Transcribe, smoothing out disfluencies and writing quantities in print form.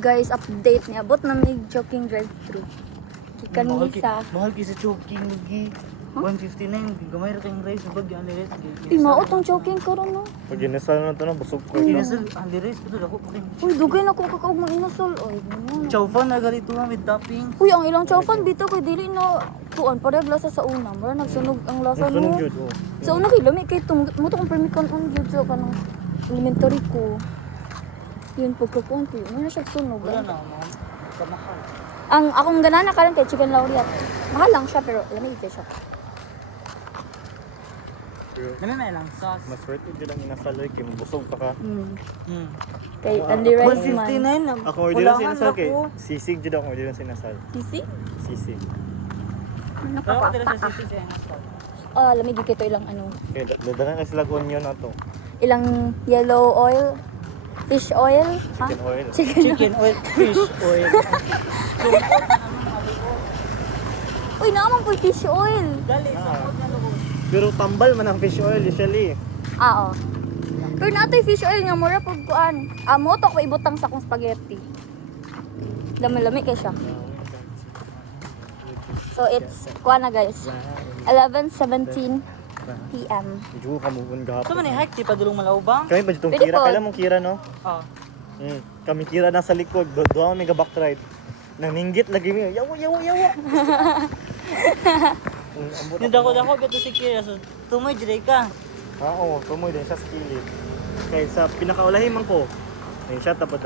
Guys, update niya. Abot na may joking drive-thru. Kikan sa... Mahal kisa choking lagi. 159, gamay ra kayong rice, bagay ang rice. Mao tong joking karon no. Pag inasal na to na, busog ko. Kinasal, ang rice, ito ako pa kayo. Uy, dugay na ko kakaog mo inasol. Oy, ganyan. Chow fan na ganito lang with topping. Uy, ang ilang chowfan bito kay dili na kuan parehas lasa sa una. Mura nagsunog ang lasa Sunog no. yun, oh. Sa una kay lami kay tum mo to kung permikan on gyud sa kanang elementary ko. Yun pagkakuan ko. Ano siya sunog. Wala na, mga kamahal. Ang akong ganana karon kay chicken laureate. Mahal lang siya pero lamig kay siya. Ano na lang, sauce. Mas worth it yun ang inasal, eh, kaya busog pa ka. Kay Andy Rice man. 159, Ako order lang sinasal kay sisig jud ako order lang sinasal. Sisi? Sisig. Ano Ako pa dito pa? sa sisi sa sauce. Ah, lamig kay to ilang ano. Kaya dadagan kasi lag onion na to. Ilang yellow oil, fish oil, ha? Chicken oil. Chicken oil, fish oil. Uy, naman po fish oil. Dali, sa Pero tambal man ang fish oil usually. Ah, oh. Pero nato yung fish oil nga mura pag kuan. Mo to ko ibutang sa akong spaghetti. Lami-lami kay siya. So it's kuan na guys. 11:17 PM. Medyo kamugon gahapon. So man hike di pa dulong malaubang. Kami ba itong Pwede kira? po. Kailan mong kira, no? Ah. Kami kira nasa likod. Doon kami back ride. Nanginggit lagi mi. Yawa, yawa, yawa. Yung dako beto si Kira so tumoy dire ka. Oo, tumoy din siya sa kilid. Kaya sa pinakaulahin man ko, ayun siya tapos